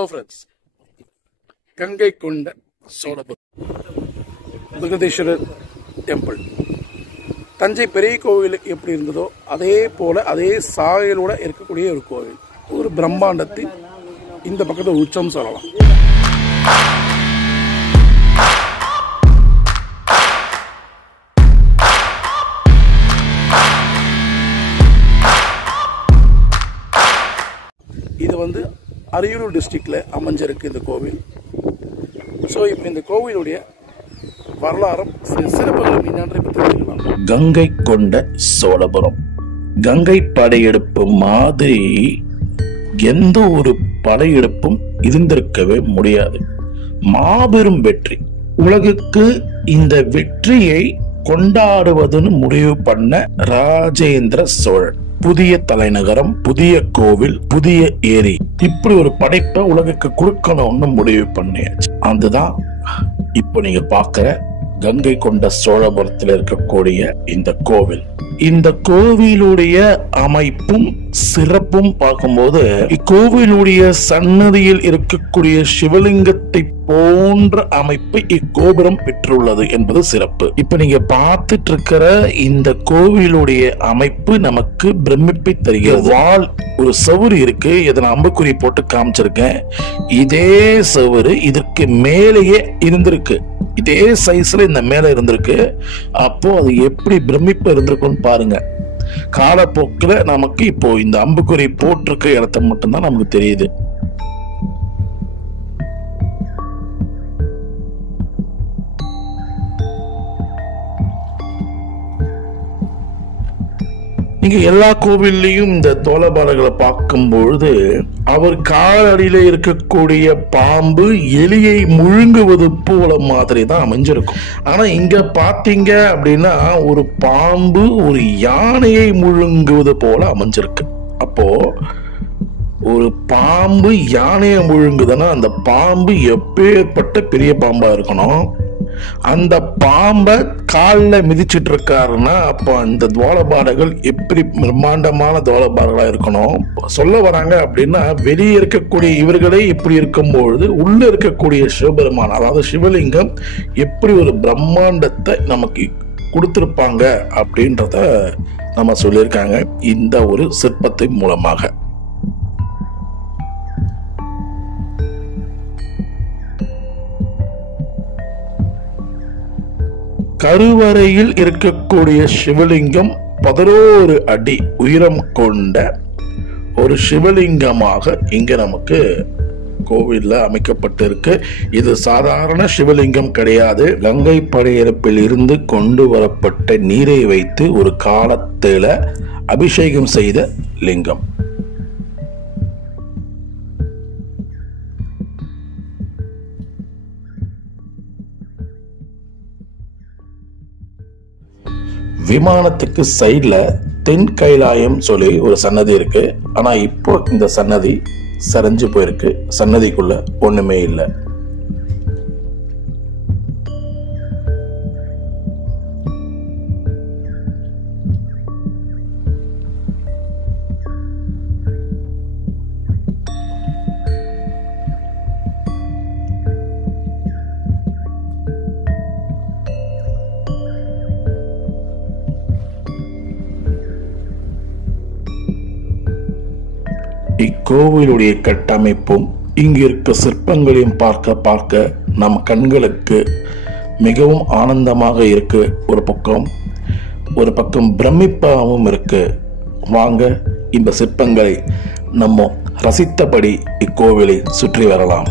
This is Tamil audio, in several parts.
ஹலோ ஃப்ரெண்ட்ஸ், கங்கை கொண்ட சோழபுரம் பிரகதீஸ்வரர் டெம்பிள் தஞ்சை பெரிய கோவில் எப்படி இருந்ததோ அதே போல அதே சாயலோட இருக்கக்கூடிய ஒரு கோவில். ஒரு பிரம்மாண்டத்தின் இந்த பக்கத்து உச்சம் சொல்லலாம். இது வந்து அரியலூர் டிஸ்ட்ரிக்ட்ல அமைஞ்சிருக்கு இந்த கோவில். ஸோ இப்போ இந்த கோவிலுடைய வரலாறும் சிறப்புகளும் என்னென்று தெரிஞ்சுக்கலாம். கங்கை கொண்ட சோழபுரம் கங்கை படையெடுப்பு மாதிரி எந்த ஒரு படையெடுப்பும் இருந்திருக்கவே முடியாது. மாபெரும் வெற்றி. உலகுக்கு இந்த வெற்றியை கொண்டாடுவதுன்னு முடிவு பண்ண ராஜேந்திர சோழன். புதிய தலைநகரம், புதிய கோவில், புதிய ஏரி, இப்படி ஒரு படைப்பை உலகுக்கு கொடுக்கணும்னு முடிவு பண்ணியாச்சு. அதுதான் இப்ப நீங்க பாக்குற கங்கை கொண்ட சோழபுரத்தில் இருக்கக்கூடிய இந்த கோவில். இந்த கோவிலுடைய அமைப்பும் சிறப்பும் பார்க்கும்போது இக்கோவிலுடைய சன்னதியில் இருக்கக்கூடிய சிவலிங்கத்தை போன்ற அமைப்பு இக்கோபுரம் பெற்றுள்ளது என்பது சிறப்பு. இப்ப நீங்க பார்த்துட்டு இருக்கிற இந்த கோவிலுடைய அமைப்பு நமக்கு பிரமிப்பை தருகிறது. வால் ஒரு சவுறு இருக்கு, இதை நான் அம்புக்குறி போட்டு காமிச்சிருக்கேன். இதே சவுறு இதற்கு மேலேயே இருந்திருக்கு, இதே சைஸ்ல இந்த மேல இருந்திருக்கு. அப்போ அது எப்படி பிரமிப்பு இருந்திருக்கும்னு பாருங்க. காலப்போக்கில் நமக்கு இப்போ இந்த அம்புக்குறி போட்டிருக்க இடத்த மட்டும்தான் நமக்கு தெரியுது. நீங்க எல்லா கோவில்லையும் இந்த தோளபாலகளை பார்க்கும் பொழுது அவர் காலடியில இருக்கக்கூடிய பாம்பு எலியை முழுங்குவது போல மாதிரி தான் அமைஞ்சிருக்கும். ஆனா இங்க பாத்தீங்க அப்படின்னா ஒரு பாம்பு ஒரு யானையை முழுங்குவது போல அமைஞ்சிருக்கு. அப்போ ஒரு பாம்பு யானையை முழுங்குதுன்னா அந்த பாம்பு எப்பேற்பட்ட பெரிய பாம்பா இருக்கணும். அந்த பாம்பை காலில் மிதிச்சிட்டு இருக்காருன்னா அப்போ அந்த துவாலபாடகள் எப்படி பிரம்மாண்டமான துவாலபாடகளா இருக்கணும். சொல்ல வராங்க அப்படின்னா வெளியே இருக்கக்கூடிய இவர்களே இப்படி இருக்கும்பொழுது உள்ள இருக்கக்கூடிய சிவபெருமான், அதாவது சிவலிங்கம், எப்படி ஒரு பிரம்மாண்டத்தை நமக்கு கொடுத்திருப்பாங்க அப்படின்றத நம்ம சொல்லியிருக்காங்க இந்த ஒரு சிற்பத்தின் மூலமாக. கருவறையில் இருக்கக்கூடிய சிவலிங்கம் 11 அடி உயரம் கொண்ட ஒரு சிவலிங்கமாக இங்க நமக்கு கோவில்ல அமைக்கப்பட்டிருக்கு. இது சாதாரண சிவலிங்கம் கிடையாது. கங்கை படையெடுப்பில் இருந்து கொண்டு வரப்பட்ட நீரை வைத்து ஒரு காலத்துல அபிஷேகம் செய்த லிங்கம். விமானத்துக்கு சைட்ல தென் கைலாயம் சொல்லி ஒரு சன்னதி இருக்கு. ஆனா இப்போ இந்த சன்னதி சரிஞ்சு போயிருக்கு. சன்னதிக்குள்ள ஒண்ணுமே இல்லை. இக்கோவிலுடைய கட்டமைப்பும் இங்கு இருக்க சிற்பங்களையும் பார்க்க பார்க்க நம் கண்களுக்கு மிகவும் ஆனந்தமாக இருக்கு. ஒரு பக்கம் பிரமிப்பாகவும் இருக்கு. வாங்க இந்த சிற்பங்களை நம்ம ரசித்தபடி இக்கோவிலை சுற்றி வரலாம்.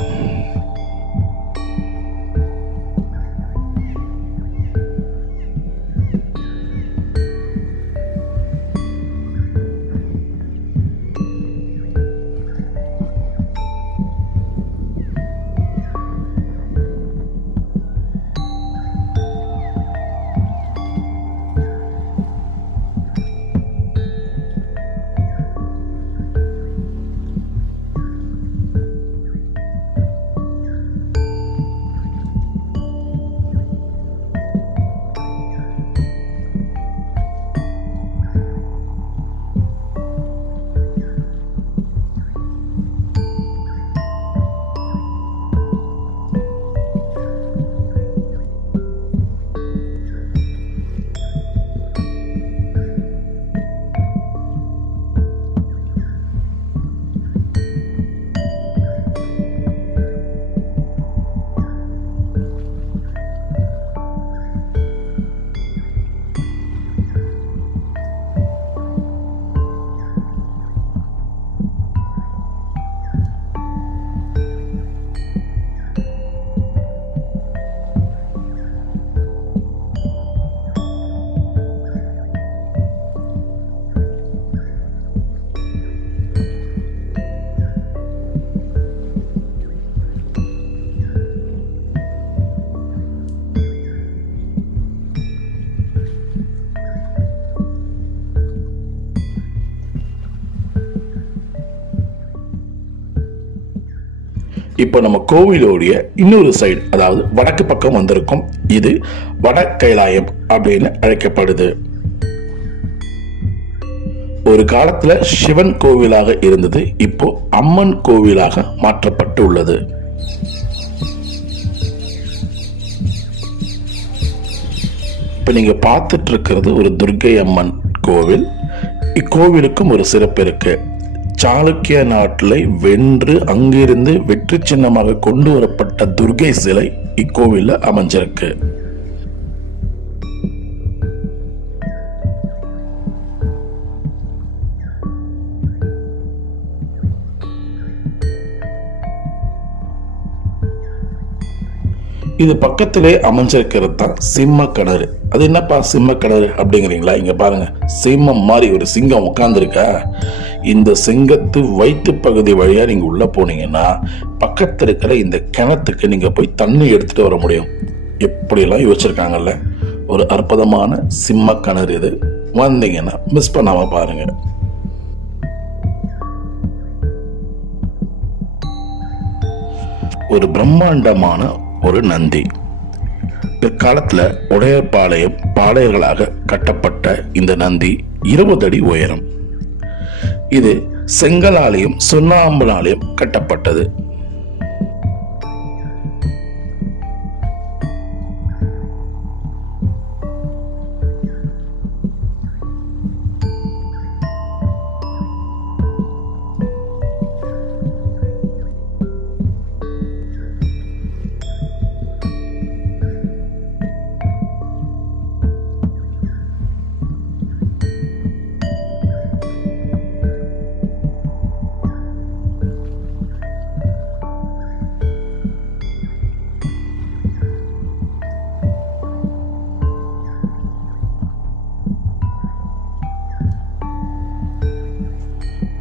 இப்போ நம்ம கோவிலோடைய இன்னொரு சைடு, அதாவது வடக்கு பக்கம் வந்திருக்கும். இது வட கைலாயம் அப்படின்னு அழைக்கப்படுது. ஒரு காலத்துல சிவன் கோவிலாக இருந்தது, இப்போ அம்மன் கோவிலாக மாற்றப்பட்டு உள்ளது. இப்ப நீங்க பார்த்துட்டு இருக்கிறது ஒரு துர்க்கை அம்மன் கோவில். இக்கோவிலுக்கும் ஒரு சிறப்பு இருக்கு. சாளுக்கிய நாட்டில் வென்று அங்கிருந்து வெற்றி சின்னமாக கொண்டு வரப்பட்ட துர்க்கை சிலை இக்கோவில்ல அமைஞ்சிருக்கு. இது பக்கத்திலே அமைஞ்சிருக்கிறது தான் சிம்ம கிணறு. அது என்னப்பா சிம்ம கிணறு அப்படிங்கிறீங்களா? இங்க பாருங்க, சிம்மம் மாதிரி ஒரு சிங்கம் உட்கார்ந்துருக்கா. இந்த சிங்கத்து வயிற்று பகுதி வழியா நீங்க உள்ள போனீங்கன்னா பக்கத்துல இருக்கிற இந்த கிணத்துக்கு நீங்க போய் தண்ணி எடுத்துட்டு வர முடியும். எப்படியெல்லாம் யோசிச்சிருக்காங்கல்ல. ஒரு அற்புதமான சிம்ம கிணறு இது. வந்தீங்கன்னா மிஸ் பண்ணாம பாருங்க. ஒரு பிரம்மாண்டமான ஒரு நந்தி. பிற்காலத்துல உடையர்பாளையம் பாளையர்களாக கட்டப்பட்ட இந்த நந்தி 20 அடி உயரம். இது செங்கலாலையும் சுண்ணாம்புனாலையும் கட்டப்பட்டது.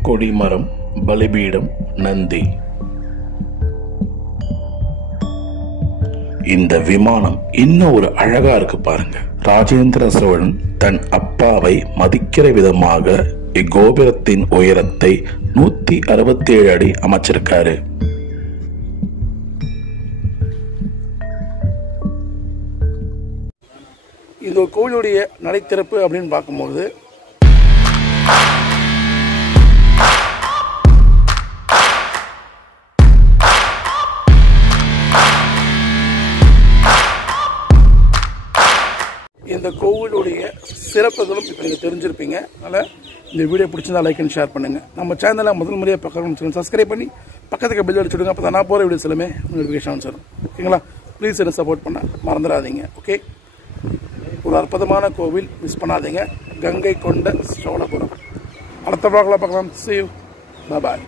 கொடிமரம், பலிபீடம், நந்தி. இந்த விமானம் இன்னும் ஒரு அழகா இருக்கு பாருங்க. ராஜேந்திர சோழன் தன் அப்பாவை மதிக்கிற விதமாக இக்கோபுரத்தின் உயரத்தை 167 அடி அமைச்சிருக்காரு. இந்த கோவிலுடைய நடைத்திறப்பு அப்படின்னு பார்க்கும்போது இந்த கோவிலுடைய சிறப்புகளும் இப்போ நீங்கள் தெரிஞ்சிருப்பீங்க. அதனால் இந்த வீடியோ பிடிச்சிருந்தா லைக் அண்ட் ஷேர் பண்ணுங்கள். நம்ம சேனலை முதல் முறையாக பார்க்கணும் சப்ஸ்கிரைப் பண்ணி பக்கத்துக்கு பெல் அடிச்சுடுங்க. அப்போ தான் நான் போகிற வீடியோஸ் எல்லாமே நோட்டிஃபிகேஷன் வரும். ஓகேங்களா? ப்ளீஸ் என்ன சப்போர்ட் பண்ண மறந்துடாதீங்க. ஓகே, ஒரு அற்புதமான கோவில், மிஸ் பண்ணாதீங்க. கங்கை கொண்ட சோழபுரம். அடுத்த பார்க்கலாம். See you. Bye bye.